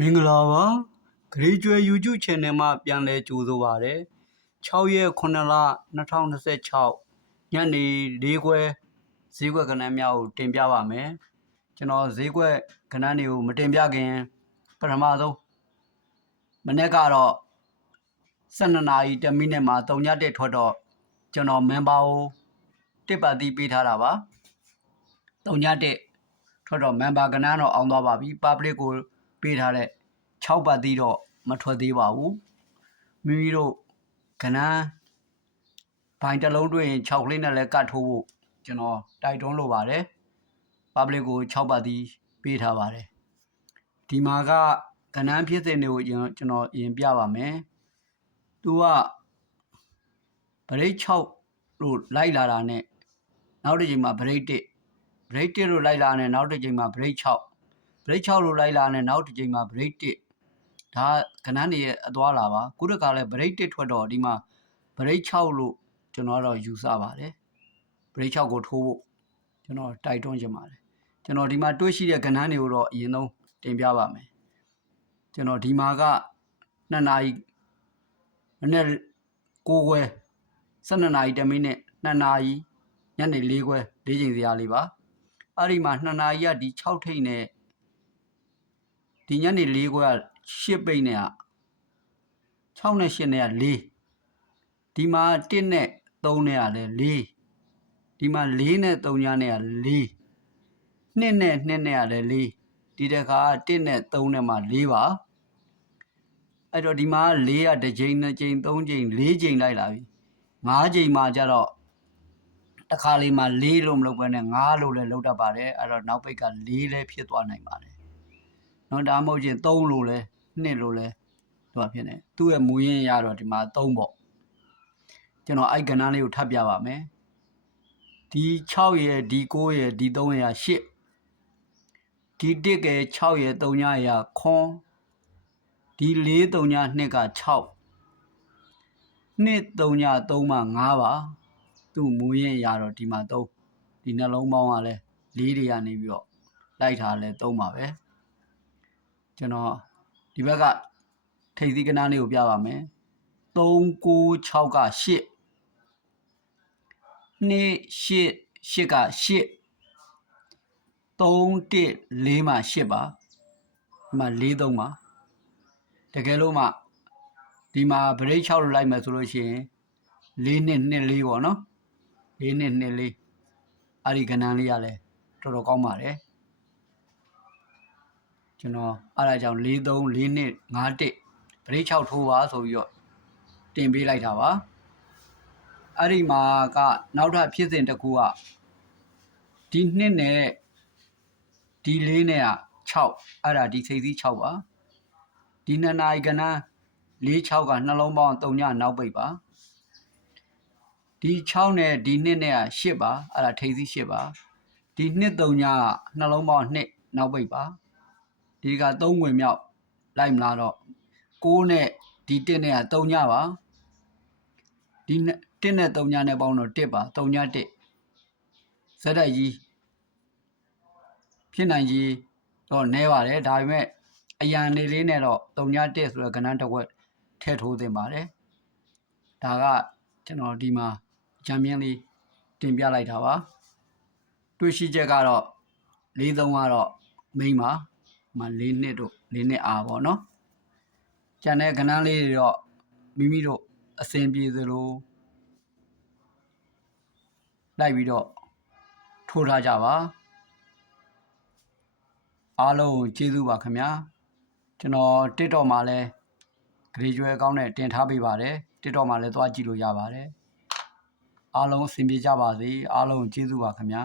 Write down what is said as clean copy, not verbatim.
မင်္ဂလာပါဂရေကျွဲ YouTube Channel မှာပြန်လည်ကြိုဆိုပါရစေ6ရက်9လ2026ညနေ4ခွဲဈေးကွက်ကဏ္ဍများကိုတင်ပြပါမယ်ကျွန်တော်ဈေးကွက်ကဏ္ဍတွေကိုမတင်ပြခင်ပထမဆုံးမနေ့ကတော့12နာရီ10မိနစ်မှာ3ည1ထွက်တော့ကျွန်တော် member ကိုတစ်ပါတီးပေးထားတာပါ3ည1ထွက်တော့ member ကဏ္ဍတော့အောင်သွားပါပြီ public ကိုပေးထားတဲ့6ပတ်သီးတော့မထွက်သေးပါဘူးမိမိတို့ကဏ္ဍဘိုင်းတစ်လုံးတွေ့ရင်6ကလေးနဲ့လည်းကတ်ထိုးဖို့ကျွန်တော်တိုက်တွန်းလိုပါတယ် public ကို6ပတ်သီးပေးထားပါတယ်ဒီမှာကကဏ္ဍဖြစ်စဉ်တွေကိုကျွန်တော်ရင်ပြပါမယ်သူကဗရိတ်6လို့လိုက်လာတာနဲ့နောက်တစ်ချိန်မှာဗရိတ်1လို့လိုက်လာနဲ့နောက်တစ်ချိန်မှာဗရိတ်6လို့လိုက်လာနဲ့နောက်တစ်ချိန်မှာဗရိတ်1ဒါကဏ္ဍတွေရဲ့အသွားလာပါခုတစ်ခါလဲဗရိတ်1ထွက်တော့ဒီမှာဗရိတ်6လို့ကျွန်တော်တော့ယူဆပါတယ်ဗရိတ်6ကိုထိုးဖို့ကျွန်တော်တိုက်တွန်းချင်ပါတယ်ကျွန်တော်ဒီမှာတွေ့ရှိတဲ့ကဏ္ဍတွေကိုတော့အရင်ဆုံးတင်ပြပါမယ်ကျွန်တော်ဒီမှာက2နာရီနဲ့9ခွဲ12နာရီ10မိနစ်2နာရီညနေ4ခွဲ4ချိန်စရာလေးပါအဲ့ဒီမှာ2နာရီကဒီ6ထိပ်နဲ့ဒီညနေ4ခွဲက8ပိတ်နဲ့6နဲ့8နဲ့က4ဒီမှာ1နဲ့3နဲ့ကလည်း4ဒီမှာ4နဲ့3ညနဲ့က4 2နဲ့2နဲ့ကလည်း4ဒီတခါ1နဲ့3နဲ့မှ4ပါအဲ့တော့ဒီမှာ4ကတစ်ချိန်2ချိန်3ချိန်4ချိန်လိုက်လာပြီ5ချိန်မှာကျတော့တစ်ခါလေးမှာ4လို့မလုပ်ဘဲနဲ့5လို့လည်းလုပ်တတ်ပါတယ်အဲ့တော့နောက်ပိတ်က4လည်းဖြစ်သွားနိုင်ပါတယ်နော်ဒါမှမဟုတ်ရင်3လို့လဲ2လို့လဲသူကဖြစ်နေသူ့ရဲ့မူရင်းရတော့ဒီမှာ3ပေါ့ကျွန်တော်အဲ့ကဏ္ဍလေးကိုထပ်ပြပါမယ်ဒီ6ရဲ့ဒီ9ရဲ့ဒီ3ရဲ့8ဒီ1က6ရဲ့3ညရဲ့ခွန်ဒီ4 3ည2က6 2 3ည3မှ5ပါသူ့မူရင်းရတော့ဒီမှာ3ဒီနှလုံးပေါင်းကလည်း4တွေကနေပြီးတော့လိုက်ထားလဲ3ပါပဲကျွန်တော်ဒီဘက်ကထိပ်သီးကဏ္ဍလေးကိုပြပါမယ်3 9 6က8 2 8 8က8 3 1 4မှာ8ပါဒီမှာ4 3ပါတကယ်လို့မှဒီမှာဗရိတ်6လို့လိုက်မယ်ဆိုလို့ရှိရင်4နှစ်2 4ပေါ့နော်4နှစ်2 4အဲ့ဒီကဏ္ဍလေးရလဲတော်တော်ကောင်းပါတယ်ကျွန်တော်အဲ့ဒါကြောင့်4 3 4နှစ်5 1ဗရိတ်6ထိုးပါဆိုပြီးတော့တင်ပေးလိုက်တာပါအဲ့ဒီမှာကနောက်ထပ်ဖြစ်စဉ်တစ်ခုကဒီနှစ်နဲ့ဒီ4နဲ့က6အဲ့ဒါဒီစိတ်စည်း6ပါဒီ2နာရီကဏ္ဍ4 6ကနှလုံးပေါင်း3ညနောက်ပိတ်ပါဒီ6နဲ့ဒီ2နဲ့က8ပါအဲ့ဒါထိပ်စည်း8ပါဒီ2 3ညကနှလုံးပေါင်း2နောက်ပိတ်ပါဒီက3ဝင်မြောက်လိုက်မလားတော့6နဲ့ဒီ1နဲ့က3ညပါဒီ1နဲ့3ညနဲ့ပေါင်းတော့1ပါ3ည1ဇက်တိုက်ကြီးဖြစ်နိုင်ကြီးတော့နဲပါတယ်ဒါပေမဲ့အရန်လေးနဲ့တော့3ည1ဆိုတဲ့ကဏ္ဍတစ်ဝက်ထည့်ထိုးသင့်ပါတယ်ဒါကကျွန်တော်ဒီမှာဂျမ်မြင်းလေးတင်ပြလိုက်တာပါတွေ့ရှိချက်ကတော့4 3ကတော့မိန်းပါ4နှစ်တို့4နှစ်အားပေါ့နော်ကျန်တဲ့ကဏ္ဍလေးတွေတော့မိမိတို့အစဉ်ပြေသလိုလိုက်ပြီးတော့ထိုးထားကြပါအားလုံးကျေးဇူးပါခင်ဗျာကျွန်တော် TikTok မှာလဲဂရေကျွဲကောင်းနဲ့တင်ထားပေးပါတယ် TikTok မှာလဲသွားကြည့်လို့ရပါတယ်အားလုံးအဆင်ပြေကြပါစေအားလုံးကျေးဇူးပါခင်ဗျာ